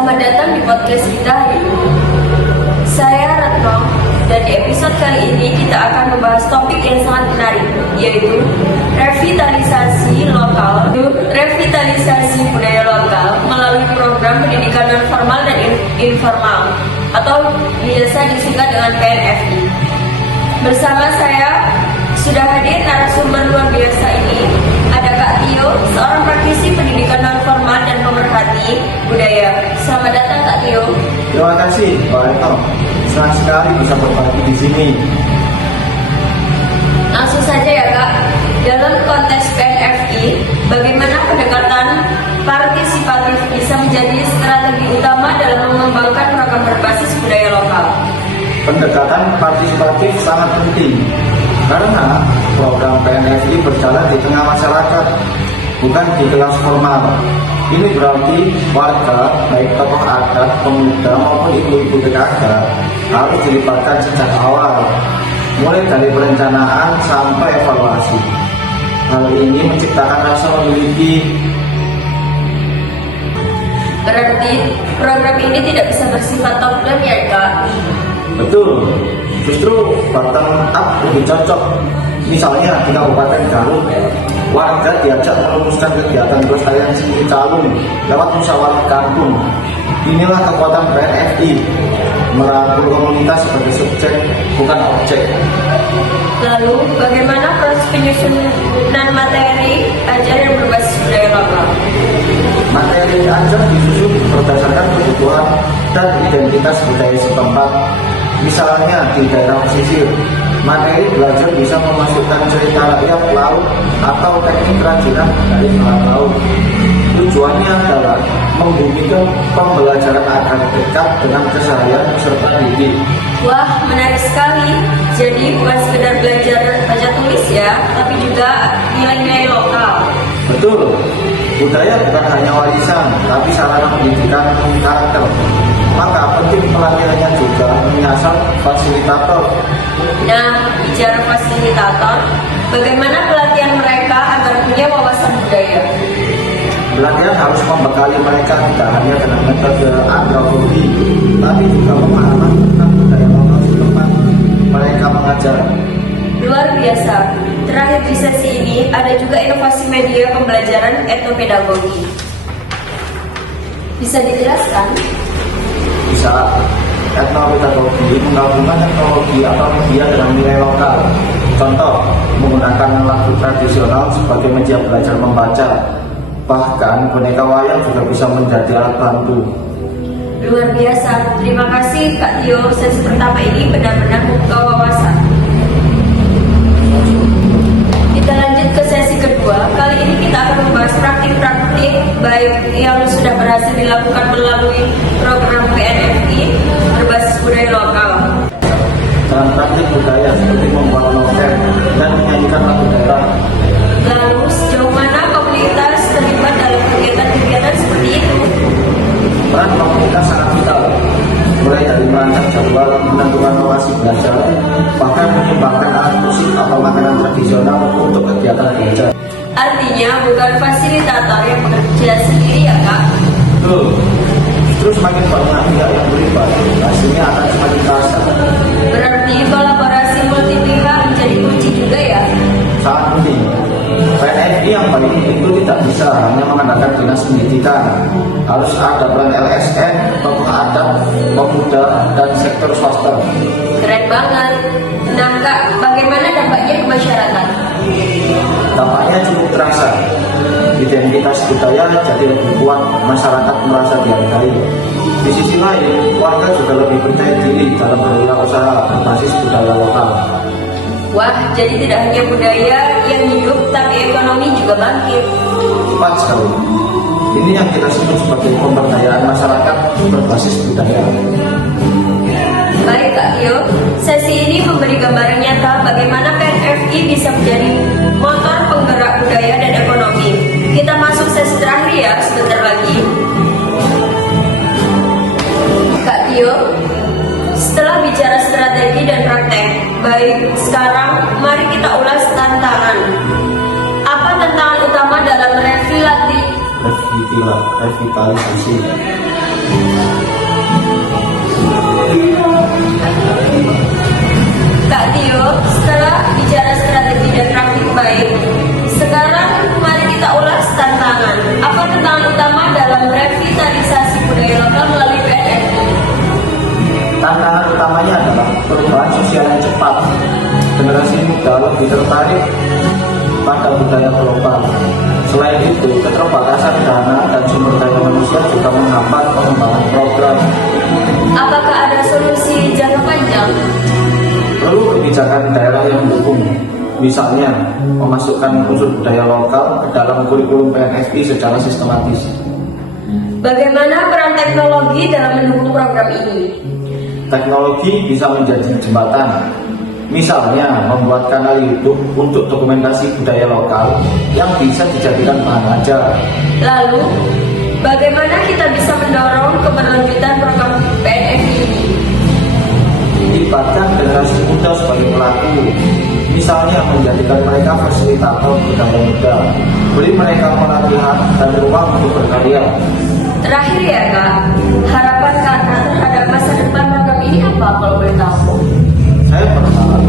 Selamat datang di podcast kita hari ini. Saya Retno, dan di episode kali ini kita akan membahas topik yang sangat menarik, yaitu revitalisasi budaya lokal melalui program pendidikan non formal dan informal atau biasa disingkat dengan PNFI. Bersama saya sudah hadir narasumber luar biasa ini. Ada Kak Tio, seorang praktisi pendidikan non formal dan pemerhati budaya. Selamat datang Kak Tio. Terima kasih Pak Retno. Senang sekali bisa berbagi di sini. Langsung saja ya Kak. Dalam konteks PNFI, bagaimana pendekatan partisipatif bisa menjadi strategi utama dalam mengembangkan program berbasis budaya lokal? Pendekatan partisipatif sangat penting karena program PNFI berjalan di tengah masyarakat, bukan di kelas formal. Ini berarti warga, baik tokoh adat, pemuda maupun ibu-ibu PKK harus dilibatkan sejak awal, mulai dari perencanaan sampai evaluasi. Hal ini menciptakan rasa memiliki. Berarti program ini tidak bisa bersifat top down ya Kak? Betul, justru bottom up lebih cocok. Misalnya di Kabupaten Garut, warga diajak merumuskan kegiatan pelestarian seni calung lewat musyawarah kampung. Inilah kekuatan PNFI, merangkul komunitas sebagai subjek, bukan objek. Lalu, bagaimana proses penyusunan materi ajar yang berbasis budaya lokal? Materi ajar disusun berdasarkan kebutuhan dan identitas budaya setempat. Misalnya di daerah pesisir, materi belajar bisa memasukkan cerita rakyat laut atau teknik kerajinan dari bawah laut. Tujuannya adalah membumikan pembelajaran agar dekat dengan keseharian peserta didik. Wah, menarik sekali. Jadi bukan sekedar belajar baca tulis ya, tapi juga nilai-nilai lokal. Betul, budaya bukan hanya warisan, tapi sarana pendidikan karakter. Maka penting pelatihannya juga menyasar fasilitator. Nah, bicara fasilitator, bagaimana pelatihan mereka agar punya wawasan budaya? Pelatihan harus membekali mereka tidak hanya dengan metode antropologi, tapi juga pemahaman tentang budaya lokal setempat mereka mengajar. Luar biasa. Terakhir di sesi ini ada juga inovasi media pembelajaran etnopedagogi. Bisa dijelaskan? Bisa. Etnopedagogi menggabungkan teknologi atau media dengan nilai lokal. Contoh, menggunakan lagu tradisional sebagai media belajar membaca. Bahkan boneka wayang juga bisa menjadi alat bantu. Luar biasa. Terima kasih Kak Tio. Sesi pertama ini benar-benar membuka wawasan. Kita lanjut ke sesi kedua. Kali ini kita akan membahas praktik-praktik baik yang sudah berhasil dilakukan melalui program PNFI berbasis budaya lokal. Dalam praktik budaya seperti membuat novel dan menyanyikan lagu daerah. Lalu sejauh mana komunitas terlibat dalam kegiatan-kegiatan seperti itu? Peran komunitas sangat vital, mulai dari merancang jadwal, menentukan lokasi belajar, bahkan menyumbangkan alat musik atau makanan tradisional untuk kegiatan belajar. Artinya bukan fasilitator yang bekerja sendiri ya Kak? Betul. Terus semakin banyak pihak yang terlibat, hasilnya akan semakin terasa. Berarti kolaborasi multi pihak menjadi kunci juga ya? Sangat penting. PNFI yang paling itu tidak bisa hanya mengandalkan dinas pendidikan. Harus ada peran LSN, tokoh adat, pemuda, dan sektor swasta. Keren banget. Nah Kak, bagaimana dampaknya ke masyarakat? Dampaknya cukup terasa. Identitas budaya jadi lebih kuat, masyarakat merasa dihargai. Di sisi lain, warga juga lebih percaya diri dalam berwirausaha berbasis budaya lokal. Wah, jadi tidak hanya budaya yang hidup, tapi ekonomi juga bangkit. Tepat sekali. Ini yang kita sebut sebagai pemberdayaan masyarakat berbasis budaya. Baik Kak Tio, sesi ini memberi gambaran nyata bagaimana PNFI bisa menjadi motor penggerak budaya dan ekonomi. Kita masuk sesi terakhir ya, sebentar lagi. Kak Tio, setelah bicara strategi dan praktek, baik sekarang mari kita ulas tantangan. Apa tantangan utama dalam revitalisasi? generasi muda lebih tertarik pada budaya global. Selain itu, keterbatasan dana dan sumber daya manusia juga menghambat pengembangan program. Apakah ada solusi jangka panjang? Perlu kebijakan daerah yang mendukung, misalnya memasukkan unsur budaya lokal ke dalam kurikulum PNFI secara sistematis. Bagaimana peran teknologi dalam mendukung program ini? Teknologi bisa menjadi jembatan, misalnya membuat kanal YouTube untuk dokumentasi budaya lokal yang bisa dijadikan bahan ajar. Lalu, bagaimana kita bisa mendorong keberlanjutan program PNFI ini? Libatkan generasi muda sebagai pelaku, misalnya menjadikan mereka fasilitator budaya muda, beri mereka pelatihan dan ruang untuk berkarya. Terakhir ya Kak, harapan Kakak terhadap masa depan program ini apa kalau boleh tahu? Saya berharap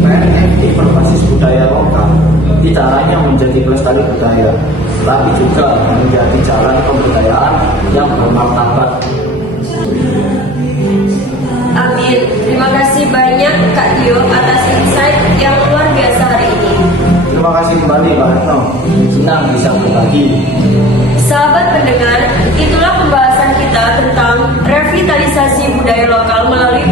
PNFI berbasis budaya lokal tidak hanya menjadi pelestari budaya, tapi juga menjadi jalan pemberdayaan yang bermartabat. Amin. Terima kasih banyak Kak Tio atas insight yang luar biasa hari ini. Terima kasih kembali Pak Retno, senang bisa berbagi. Sahabat pendengar, itulah pembahasan kita tentang revitalisasi budaya lokal melalui